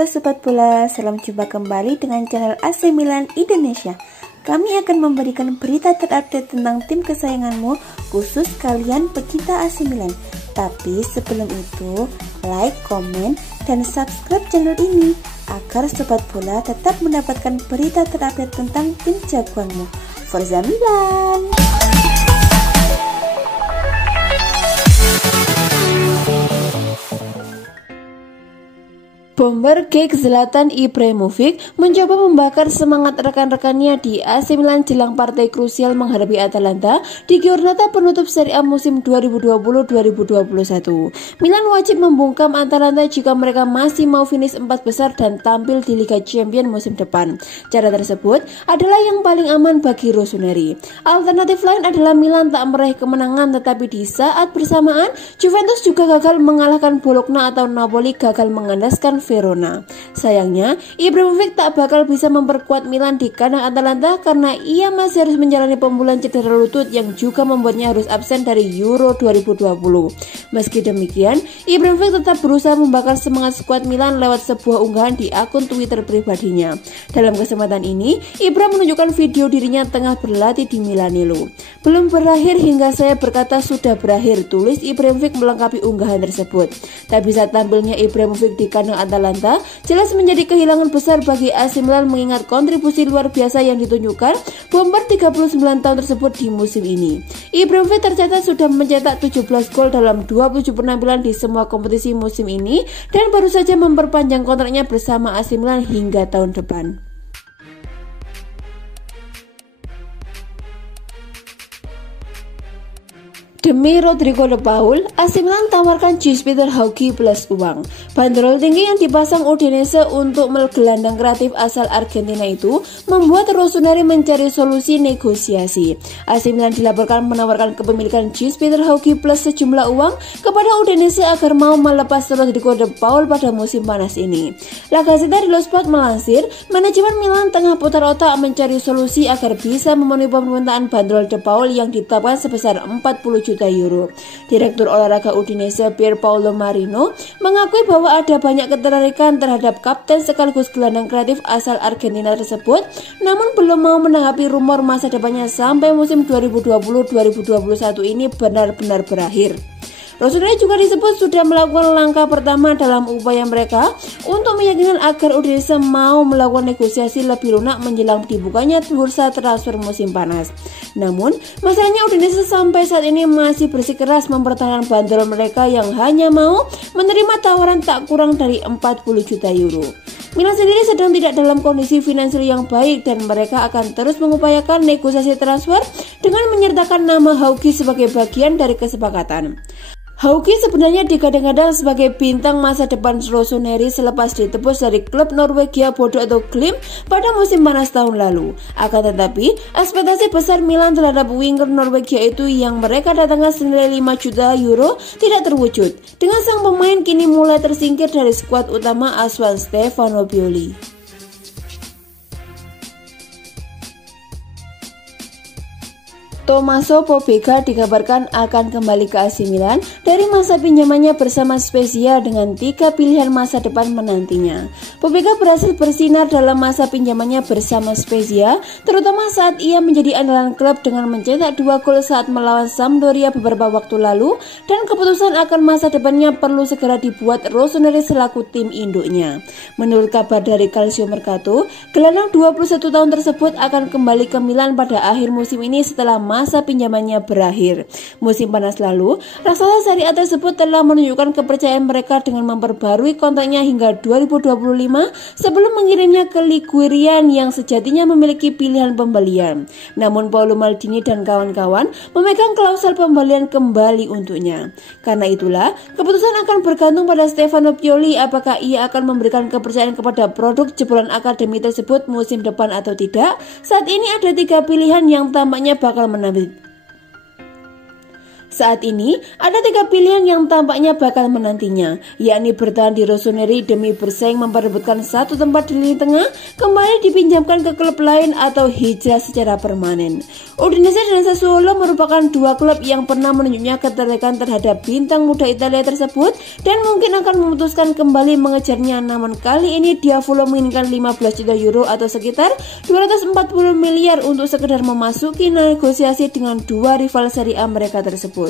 Halo Sobat Bola, salam jumpa kembali dengan channel AC Milan Indonesia. Kami akan memberikan berita terupdate tentang tim kesayanganmu, khusus kalian pecinta AC Milan. Tapi sebelum itu, like, komen, dan subscribe channel ini agar Sobat Bola tetap mendapatkan berita terupdate tentang tim jagoanmu. Forza Milan! Bomber Gek Zlatan Ibrahimovic mencoba membakar semangat rekan-rekannya di AC Milan jelang partai krusial menghadapi Atalanta di Giornata penutup Serie A musim 2020-2021. Milan wajib membungkam Atalanta jika mereka masih mau finish 4 besar dan tampil di Liga Champions musim depan. Cara tersebut adalah yang paling aman bagi Rossoneri. Alternatif lain adalah Milan tak meraih kemenangan, tetapi di saat bersamaan Juventus juga gagal mengalahkan Bologna atau Napoli gagal mengandaskan Verona. Sayangnya, Ibrahimovic tak bakal bisa memperkuat Milan di kandang Atalanta karena ia masih harus menjalani pemulihan cedera lutut yang juga membuatnya harus absen dari Euro 2020. Meski demikian, Ibrahimovic tetap berusaha membakar semangat skuad Milan lewat sebuah unggahan di akun Twitter pribadinya. Dalam kesempatan ini, Ibra menunjukkan video dirinya tengah berlatih di Milanello. Belum berakhir hingga saya berkata sudah berakhir, tulis Ibrahimovic melengkapi unggahan tersebut. Tak bisa tampilnya Ibrahimovic di kandang Atalanta jelas menjadi kehilangan besar bagi AC Milan mengingat kontribusi luar biasa yang ditunjukkan bomber 39 tahun tersebut di musim ini. Ibrahimovic tercatat sudah mencetak 17 gol dalam 27 penampilan di semua kompetisi musim ini dan baru saja memperpanjang kontraknya bersama AC Milan hingga tahun depan. Demi Rodrigo De Paul, AC Milan tawarkan Jesper Hauge plus uang. Bandrol tinggi yang dipasang Udinese untuk gelandang kreatif asal Argentina itu membuat Rossoneri mencari solusi negosiasi. AC Milan dilaporkan menawarkan kepemilikan Jesper Hauge plus sejumlah uang kepada Udinese agar mau melepas Rodrigo De Paul pada musim panas ini. La Gazzetta dello Sport melansir, manajemen Milan tengah putar otak mencari solusi agar bisa memenuhi permintaan bandrol De Paul yang ditetapkan sebesar 40 juta euro. Direktur olahraga Udinese Pierpaolo Marino mengakui bahwa ada banyak ketertarikan terhadap kapten sekaligus gelandang kreatif asal Argentina tersebut, namun belum mau menanggapi rumor masa depannya sampai musim 2020-2021 ini benar-benar berakhir. Rossoneri juga disebut sudah melakukan langkah pertama dalam upaya mereka untuk meyakinkan agar Udinese mau melakukan negosiasi lebih lunak menjelang dibukanya bursa transfer musim panas. Namun, masalahnya Udinese sampai saat ini masih bersikeras mempertahankan bandrol mereka yang hanya mau menerima tawaran tak kurang dari 40 juta euro. Milan sendiri sedang tidak dalam kondisi finansial yang baik dan mereka akan terus mengupayakan negosiasi transfer dengan menyertakan nama Hauge sebagai bagian dari kesepakatan. Hauge sebenarnya digadang-gadang sebagai bintang masa depan Rossoneri selepas ditebus dari klub Norwegia Bodø atau Glimt pada musim panas tahun lalu. Akan tetapi, ekspektasi besar Milan terhadap winger Norwegia itu yang mereka datangkan senilai 5 juta euro tidak terwujud, dengan sang pemain kini mulai tersingkir dari skuad utama asuhan Stefano Pioli. Tommaso Pobega dikabarkan akan kembali ke AC Milan dari masa pinjamannya bersama Spezia dengan 3 pilihan masa depan menantinya. Pobega berhasil bersinar dalam masa pinjamannya bersama Spezia, terutama saat ia menjadi andalan klub dengan mencetak 2 gol saat melawan Sampdoria beberapa waktu lalu, dan keputusan akan masa depannya perlu segera dibuat Rossoneri selaku tim induknya. Menurut kabar dari Calcio Mercato, gelandang 21 tahun tersebut akan kembali ke Milan pada akhir musim ini setelah masa pinjamannya berakhir. Musim panas lalu, raksasa Serie A tersebut telah menunjukkan kepercayaan mereka dengan memperbarui kontraknya hingga 2025 sebelum mengirimnya ke Ligurian yang sejatinya memiliki pilihan pembelian. Namun Paolo Maldini dan kawan-kawan memegang klausul pembelian kembali untuknya. Karena itulah, keputusan akan bergantung pada Stefano Pioli apakah ia akan memberikan kepercayaan kepada produk jebolan akademi tersebut musim depan atau tidak. Saat ini ada 3 pilihan yang tampaknya bakal menang. Saat ini, ada 3 pilihan yang tampaknya bakal menantinya, yakni bertahan di Rossoneri demi bersaing memperebutkan satu tempat di lini tengah, kembali dipinjamkan ke klub lain atau hijrah secara permanen. Udinese dan Sassuolo merupakan 2 klub yang pernah menunjuknya ketertarikan terhadap bintang muda Italia tersebut dan mungkin akan memutuskan kembali mengejarnya, namun kali ini Diavolo menginginkan 15 juta euro atau sekitar 240 miliar untuk sekedar memasuki negosiasi dengan 2 rival Serie A mereka tersebut.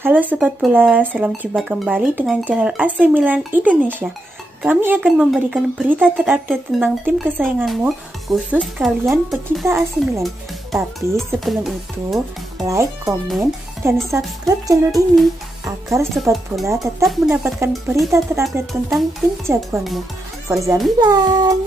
Halo Sobat Bola, salam jumpa kembali dengan channel AC Milan Indonesia. Kami akan memberikan berita terupdate tentang tim kesayanganmu, khusus kalian pecinta AC Milan. Tapi sebelum itu, like, komen, dan subscribe channel ini agar Sobat Bola tetap mendapatkan berita terupdate tentang tim jagoanmu. Forza Milan!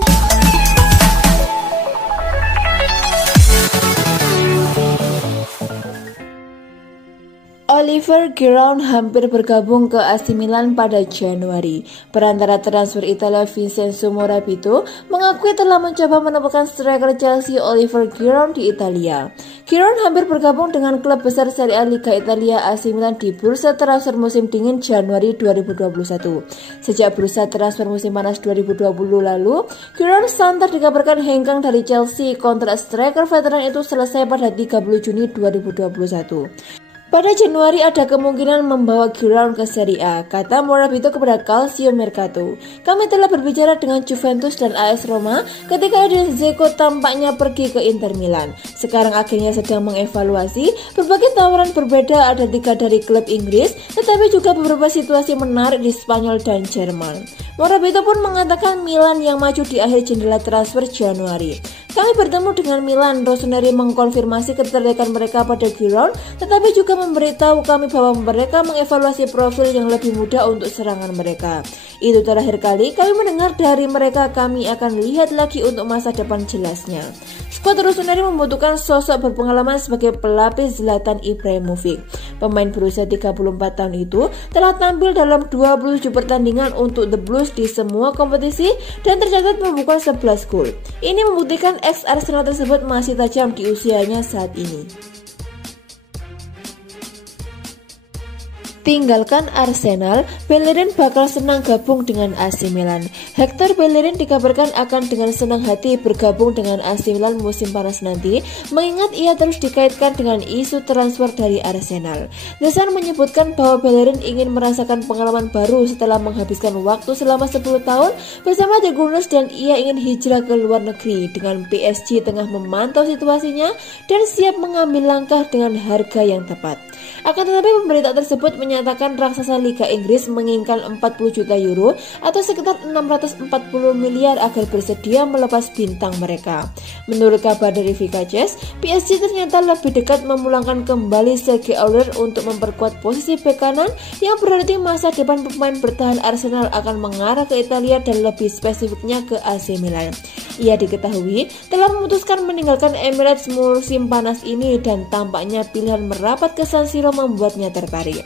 Oliver Giroud hampir bergabung ke AC Milan pada Januari. Perantara transfer Italia Vincenzo Morabito mengakui telah mencoba menemukan striker Chelsea Oliver Giroud di Italia. Giroud hampir bergabung dengan klub besar Serie A Liga Italia AC Milan di bursa transfer musim dingin Januari 2021. Sejak bursa transfer musim panas 2020 lalu, Giroud santer dikabarkan hengkang dari Chelsea. Kontrak striker veteran itu selesai pada 30 Juni 2021. Pada Januari ada kemungkinan membawa Giroud ke Serie A, kata Morabito kepada Calcio Mercato. Kami telah berbicara dengan Juventus dan AS Roma ketika Edin Dzeko tampaknya pergi ke Inter Milan. Sekarang akhirnya sedang mengevaluasi berbagai tawaran berbeda, ada 3 dari klub Inggris, tetapi juga beberapa situasi menarik di Spanyol dan Jerman. Morabito pun mengatakan Milan yang maju di akhir jendela transfer Januari. Kami bertemu dengan Milan, Rossoneri mengkonfirmasi ketertarikan mereka pada Giroud, tetapi juga memberitahu kami bahwa mereka mengevaluasi profil yang lebih mudah untuk serangan mereka. Itu terakhir kali kami mendengar dari mereka, kami akan lihat lagi untuk masa depan jelasnya. Skuad Rossoneri membutuhkan sosok berpengalaman sebagai pelapis Zlatan Ibrahimovic. Pemain berusia 34 tahun itu telah tampil dalam 27 pertandingan untuk The Blues di semua kompetisi dan tercatat membuka 11 gol. Ini membuktikan ex-Arsenal tersebut masih tajam di usianya saat ini. Tinggalkan Arsenal, Bellerin bakal senang gabung dengan AC Milan. Hector Bellerin dikabarkan akan dengan senang hati bergabung dengan AC Milan musim panas nanti, mengingat ia terus dikaitkan dengan isu transfer dari Arsenal. The Sun menyebutkan bahwa Bellerin ingin merasakan pengalaman baru setelah menghabiskan waktu selama 10 tahun bersama The Gunners dan ia ingin hijrah ke luar negeri. Dengan PSG tengah memantau situasinya dan siap mengambil langkah dengan harga yang tepat. Akan tetapi pemberita tersebut menyatakan raksasa Liga Inggris menginginkan 40 juta euro atau sekitar 640 miliar agar bersedia melepas bintang mereka. Menurut kabar dari Vicaches, PSG ternyata lebih dekat memulangkan kembali Serge Aurier untuk memperkuat posisi bek kanan, yang berarti masa depan pemain bertahan Arsenal akan mengarah ke Italia dan lebih spesifiknya ke AC Milan. Ia diketahui telah memutuskan meninggalkan Emirates musim panas ini dan tampaknya pilihan merapat ke San Siro membuatnya tertarik.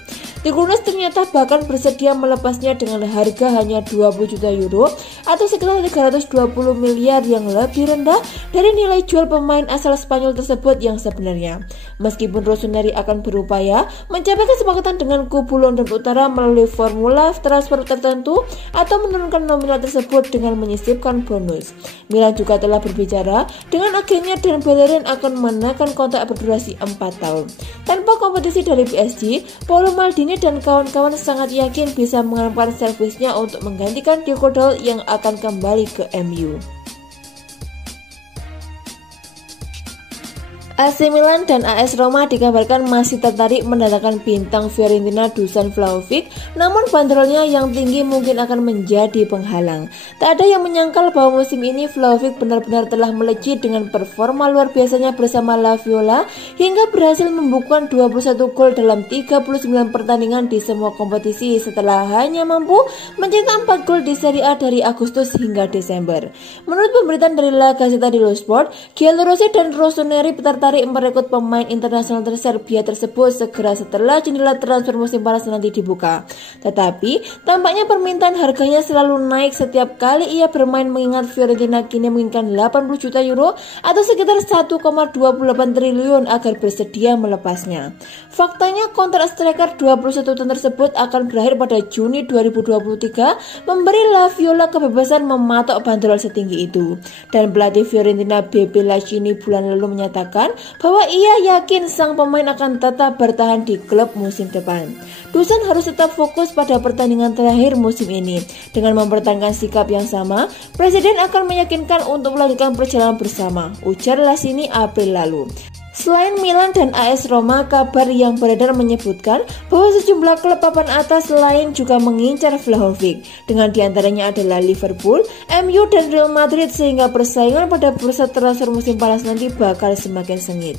The Gunners ternyata bahkan bersedia melepasnya dengan harga hanya 20 juta euro atau sekitar 320 miliar yang lebih rendah dari nilai jual pemain asal Spanyol tersebut yang sebenarnya. Meskipun Rossoneri akan berupaya mencapai kesepakatan dengan kubu London Utara melalui formula transfer tertentu atau menurunkan nominal tersebut dengan menyisipkan bonus. Milan juga telah berbicara dengan agennya dan Bellerin akan menekan kontrak berdurasi 4 tahun. Tanpa kompetisi dari PSG, Paolo Maldini dan kawan-kawan sangat yakin bisa mengharapkan servisnya untuk menggantikan Diogo Dalot yang akan kembali ke MU. AC Milan dan AS Roma dikabarkan masih tertarik mendatangkan bintang Fiorentina Dusan Vlahovic, namun bandrolnya yang tinggi mungkin akan menjadi penghalang. Tak ada yang menyangkal bahwa musim ini Vlahovic benar-benar telah melejit dengan performa luar biasanya bersama La Viola hingga berhasil membukukan 21 gol dalam 39 pertandingan di semua kompetisi setelah hanya mampu mencetak 4 gol di Serie A dari Agustus hingga Desember. Menurut pemberitaan dari La Gazzetta dello Sport, Giallorossi dan Rossoneri tertarik tertarik merekrut pemain internasional Serbia tersebut segera setelah jendela transfer musim panas nanti dibuka. Tetapi tampaknya permintaan harganya selalu naik setiap kali ia bermain, mengingat Fiorentina kini menginginkan 80 juta euro atau sekitar 1,28 triliun agar bersedia melepasnya. Faktanya kontrak striker 21 tahun tersebut akan berakhir pada Juni 2023, memberi La Viola kebebasan mematok bandrol setinggi itu. Dan pelatih Fiorentina Beppe Lacini bulan lalu menyatakan bahwa ia yakin sang pemain akan tetap bertahan di klub musim depan. Dusan harus tetap fokus pada pertandingan terakhir musim ini. Dengan mempertahankan sikap yang sama, Presiden akan meyakinkan untuk melanjutkan perjalanan bersama, ujar Lacini April lalu. Selain Milan dan AS Roma, kabar yang beredar menyebutkan bahwa sejumlah klub papan atas lain juga mengincar Vlahovic, dengan diantaranya adalah Liverpool, MU dan Real Madrid, sehingga persaingan pada bursa transfer musim panas nanti bakal semakin sengit.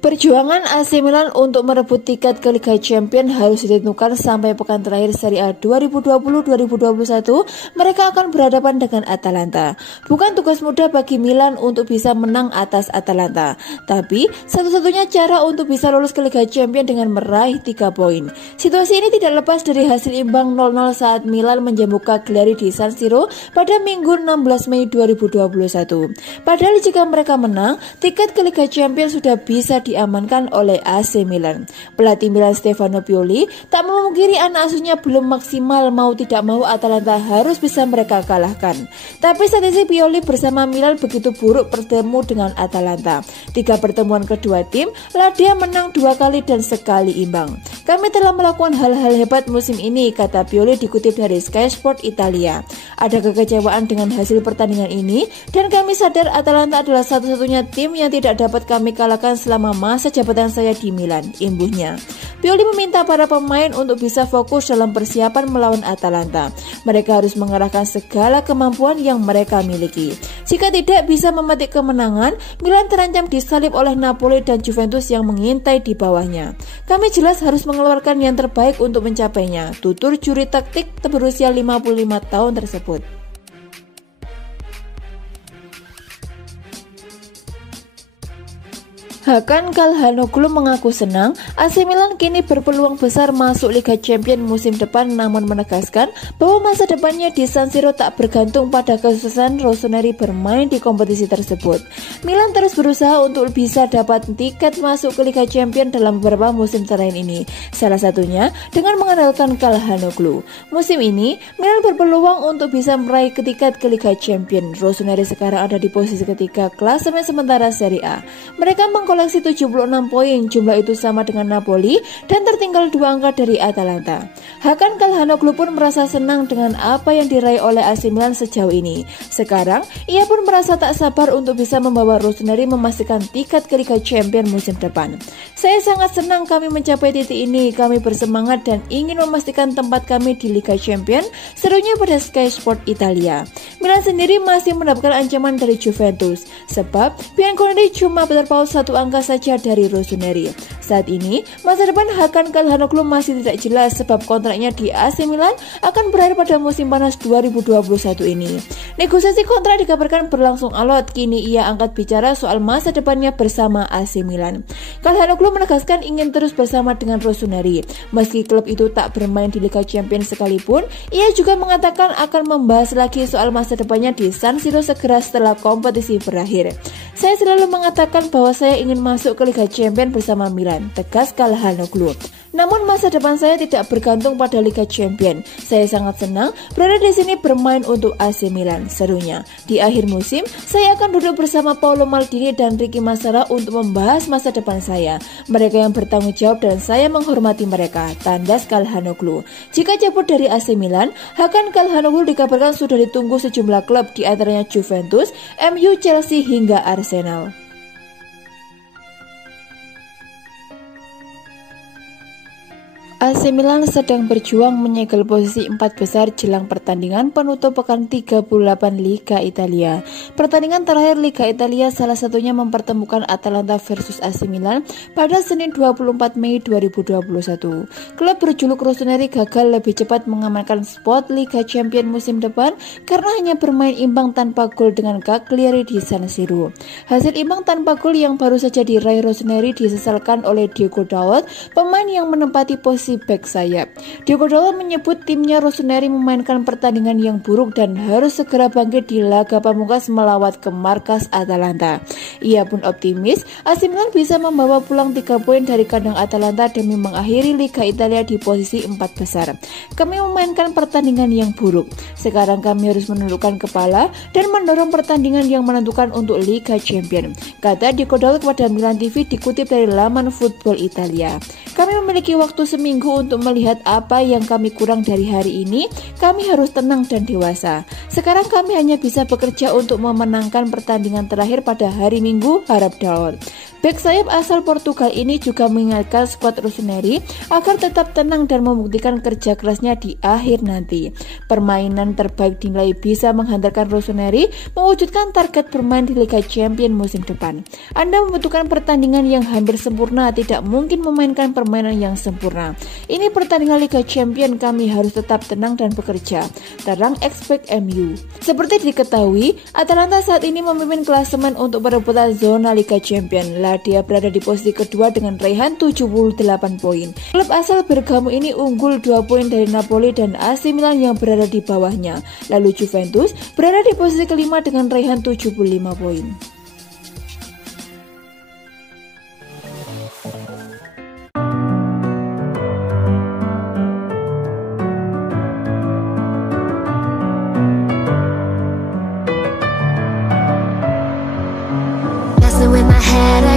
Perjuangan AC Milan untuk merebut tiket ke Liga Champions harus ditentukan sampai pekan terakhir Serie A 2020-2021. Mereka akan berhadapan dengan Atalanta. Bukan tugas mudah bagi Milan untuk bisa menang atas Atalanta, tapi satu-satunya cara untuk bisa lolos ke Liga Champions dengan meraih 3 poin. Situasi ini tidak lepas dari hasil imbang 0-0 saat Milan menjamu Cagliari di San Siro pada Minggu 16 Mei 2021. Padahal jika mereka menang, tiket ke Liga Champions sudah bisa diamankan oleh AC Milan. Pelatih Milan Stefano Pioli tak memungkiri anak asuhnya belum maksimal, mau tidak mau Atalanta harus bisa mereka kalahkan. Tapi statistik Pioli bersama Milan begitu buruk bertemu dengan Atalanta. 3 pertemuan kedua tim, dia menang 2 kali dan sekali imbang. Kami telah melakukan hal-hal hebat musim ini, kata Pioli dikutip dari Sky Sport Italia. Ada kekecewaan dengan hasil pertandingan ini dan kami sadar Atalanta adalah satu-satunya tim yang tidak dapat kami kalahkan selama masa jabatan saya di Milan, imbuhnya. Pioli meminta para pemain untuk bisa fokus dalam persiapan melawan Atalanta. Mereka harus mengerahkan segala kemampuan yang mereka miliki. Jika tidak bisa memetik kemenangan, Milan terancam disalib oleh Napoli dan Juventus yang mengintai di bawahnya. Kami jelas harus mengeluarkan yang terbaik untuk mencapainya, tutur juri taktik berusia 55 tahun tersebut. Hakan Calhanoglu mengaku senang AC Milan kini berpeluang besar masuk Liga Champions musim depan, namun menegaskan bahwa masa depannya di San Siro tak bergantung pada kesuksesan Rossoneri bermain di kompetisi tersebut. Milan terus berusaha untuk bisa dapat tiket masuk ke Liga Champions dalam beberapa musim terakhir ini, salah satunya dengan mengandalkan Calhanoglu. Musim ini Milan berpeluang untuk bisa meraih tiket ke Liga Champions. Rossoneri sekarang ada di posisi ketiga klasemen sementara Serie A. Mereka koleksi 76 poin, jumlah itu sama dengan Napoli dan tertinggal 2 angka dari Atalanta. Hakan Calhanoglu pun merasa senang dengan apa yang diraih oleh AC Milan sejauh ini. Sekarang, ia pun merasa tak sabar untuk bisa membawa Rossoneri memastikan tiket ke Liga Champions musim depan. Saya sangat senang kami mencapai titik ini, kami bersemangat dan ingin memastikan tempat kami di Liga Champions, serunya pada Sky Sport Italia. Milan sendiri masih mendapatkan ancaman dari Juventus, sebab Bianconeri cuma terpaut 1 angka saja dari Rossoneri. Saat ini, masa depan Hakan Calhanoglu masih tidak jelas sebab kontraknya di AC Milan akan berakhir pada musim panas 2021 ini. Negosiasi kontrak dikabarkan berlangsung alot, kini ia angkat bicara soal masa depannya bersama AC Milan. Calhanoglu menegaskan ingin terus bersama dengan Rossoneri. Meski klub itu tak bermain di Liga Champions sekalipun, ia juga mengatakan akan membahas lagi soal masa depannya di San Siro segera setelah kompetisi berakhir. Saya selalu mengatakan bahwa saya ingin masuk ke Liga Champions bersama Milan, tegas Calhanoglu. Namun masa depan saya tidak bergantung pada Liga Champions. Saya sangat senang berada di sini bermain untuk AC Milan, serunya. Di akhir musim, saya akan duduk bersama Paolo Maldini dan Ricky Massara untuk membahas masa depan saya. Mereka yang bertanggung jawab dan saya menghormati mereka, tandas Calhanoglu. Jika cabut dari AC Milan, Hakan Calhanoglu dikabarkan sudah ditunggu sejumlah klub, di antaranya Juventus, MU, Chelsea hingga Arsenal. AC Milan sedang berjuang menyegel posisi 4 besar jelang pertandingan penutup pekan 38 Liga Italia. Pertandingan terakhir Liga Italia salah satunya mempertemukan Atalanta versus AC Milan pada Senin 24 Mei 2021. Klub berjuluk Rossoneri gagal lebih cepat mengamankan spot Liga Champions musim depan karena hanya bermain imbang tanpa gol dengan Cagliari di San Siro. Hasil imbang tanpa gol yang baru saja diraih Rossoneri disesalkan oleh Diogo Dalot, pemain yang menempati posisi bek sayap. Diogo Dalot menyebut timnya Rossoneri memainkan pertandingan yang buruk dan harus segera bangkit di laga pamungkas melawat ke markas Atalanta. Ia pun optimis AC Milan bisa membawa pulang 3 poin dari kandang Atalanta demi mengakhiri Liga Italia di posisi 4 besar. Kami memainkan pertandingan yang buruk. Sekarang kami harus menundukkan kepala dan mendorong pertandingan yang menentukan untuk Liga Champions, kata Diogo Dalot pada Milan TV dikutip dari laman Football Italia. Kami memiliki waktu seminggu untuk melihat apa yang kami kurang dari hari ini. Kami harus tenang dan dewasa. Sekarang kami hanya bisa bekerja untuk memenangkan pertandingan terakhir pada hari Minggu, harap Dalot. Bek sayap asal Portugal ini juga mengingatkan skuad Rossoneri agar tetap tenang dan membuktikan kerja kerasnya di akhir nanti. Permainan terbaik dinilai bisa menghantarkan Rossoneri mewujudkan target bermain di Liga Champions musim depan. Anda membutuhkan pertandingan yang hampir sempurna, tidak mungkin memainkan permainan yang sempurna. Ini pertandingan Liga Champions, kami harus tetap tenang dan bekerja, terang Expect MU. Seperti diketahui, Atalanta saat ini memimpin klasemen untuk perebutan zona Liga Champions. Dia berada di posisi kedua dengan raihan 78 poin. Klub asal Bergamo ini unggul 2 poin dari Napoli dan AC Milan yang berada di bawahnya. Lalu Juventus berada di posisi kelima dengan raihan 75 poin. With my head, I